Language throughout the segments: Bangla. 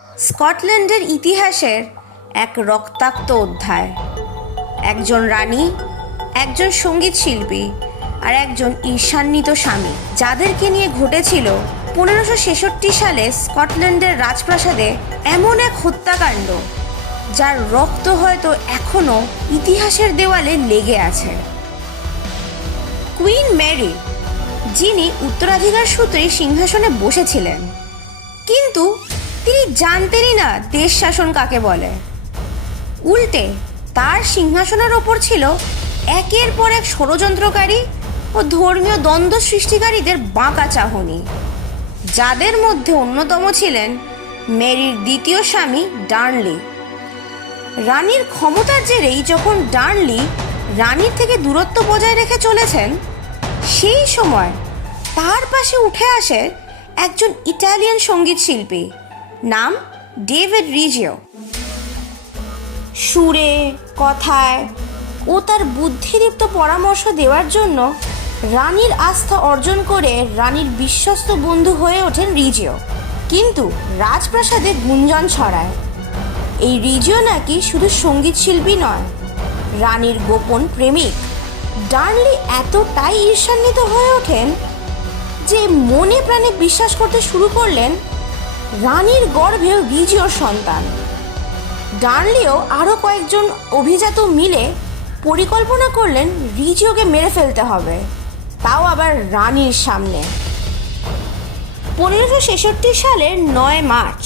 স্কটল্যান্ডের ইতিহাসের এক রক্তাক্ত অধ্যায়। একজন রানী, একজন সংগীত শিল্পী আর একজন ঈর্ষান্বিত স্বামী, যাদেরকে নিয়ে ঘটেছিল পনেরোশো ছেষট্টি সালে স্কটল্যান্ডের রাজপ্রাসাদে এমন এক হত্যাকাণ্ড, যার রক্ত হয়তো এখনও ইতিহাসের দেওয়ালে লেগে আছে। কুইন ম্যারি যিনি উত্তরাধিকার সূত্রে সিংহাসনে বসেছিলেন, কিন্তু তিনি জানতেনই না দেশ শাসন কাকে বলে। উল্টে তার সিংহাসনের ওপর ছিল একের পর এক ষড়যন্ত্রকারী ও ধর্মীয় দ্বন্দ্ব সৃষ্টিকারীদের বাঁকা চাহনি। যাদের মধ্যে অন্যতম ছিলেন মেরির দ্বিতীয় স্বামী ডার্নলি। রানীর ক্ষমতার জেরেই যখন ডার্নলি রানীর থেকে দূরত্ব বজায় রেখে চলেছেন, সেই সময় তার পাশে উঠে আসে একজন ইটালিয়ান সংগীত শিল্পী নাম ডেভিড রিজিও। সুরে, কথায় ও তার বুদ্ধিদীপ্ত পরামর্শ দেওয়ার জন্য রানীর আস্থা অর্জন করে রানীর বিশ্বস্ত বন্ধু হয়ে ওঠেন রিজিও। কিন্তু রাজপ্রাসাদে গুঞ্জন ছড়ায়। এই রিজিও নাকি শুধু সংগীত শিল্পী নয়, রানীর গোপন প্রেমিক। ডার্নলি এতটাই ঈর্ষান্বিত হয়ে ওঠেন যে মনে প্রাণে বিশ্বাস করতে শুরু করলেন রানীর গর্ভেও রিজিওর সন্তান। ডার্নলিও আরও কয়েকজন অভিজাত মিলে পরিকল্পনা করলেন রিজিওকে মেরে ফেলতে হবে। তাও আবার রানীর সামনে। পনেরোশো ছেষট্টি সালের নয় মার্চ,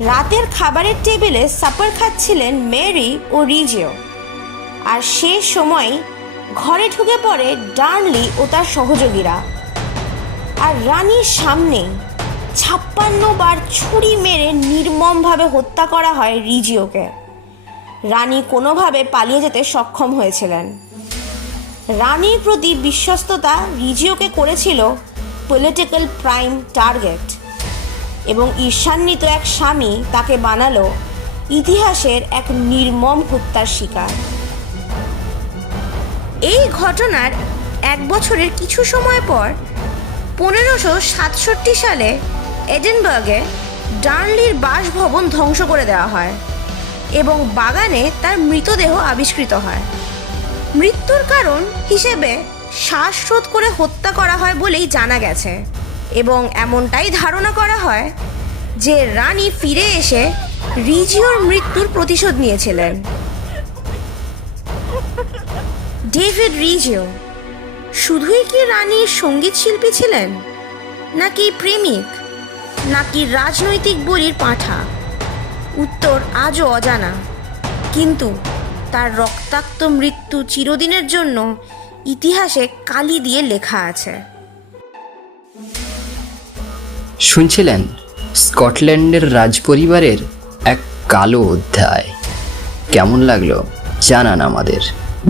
রাতের খাবারের টেবিলে সাপার খাচ্ছিলেন মেরি ও রিজিও। আর সে সময় ঘরে ঢুকে পড়ে ডার্নলি ও তার সহযোগীরা। আর রানীর সামনে ছাপ্পান্ন বার ছুরি মেরে নির্মমভাবে হত্যা করা হয় রিজিওকে। রানী কোনোভাবে পালিয়ে যেতে সক্ষম হয়েছিলেন। রানীর প্রতি বিশ্বস্ততা রিজিওকে করেছিল পলিটিক্যাল প্রাইম টার্গেট এবং ঈর্ষান্বিত এক স্বামী তাকে বানালো ইতিহাসের এক নির্মম হত্যার শিকার। এই ঘটনার এক বছরের কিছু সময় পর পনেরোশো সাতষট্টি সালে এডেনবার্গে ডার্নলির বাসভবন ধ্বংস করে দেওয়া হয় এবং বাগানে তার মৃতদেহ আবিষ্কৃত হয়। মৃত্যুর কারণ হিসেবে শ্বাসরোধ করে হত্যা করা হয় বলেই জানা গেছে এবং এমনটাই ধারণা করা হয় যে রানী ফিরে এসে রিজিওর মৃত্যুর প্রতিশোধ নিয়েছিলেন। ডেভিড রিজিও, শুধুই কি রানীর সংগীত শিল্পী ছিলেন নাকি প্রেমিক? নাকি রাজনৈতিক বলির পাঁঠা? উত্তর আজও অজানা। কিন্তু তার রক্তাক্ত মৃত্যু চিরদিনের জন্য ইতিহাসে কালি দিয়ে লেখা আছে। শুনছিলেন স্কটল্যান্ডের রাজপরিবারের এক কালো অধ্যায়। কেমন লাগল জানান আমাদের।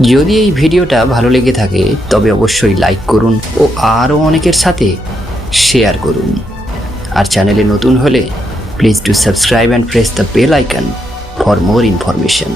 যদি এই ভিডিওটা ভালো লেগে থাকে, তবে অবশ্যই লাইক করুন ও আরও অনেকের সাথে শেয়ার করুন। আর চ্যানেলে নতুন হলে please to subscribe and press the bell icon for more information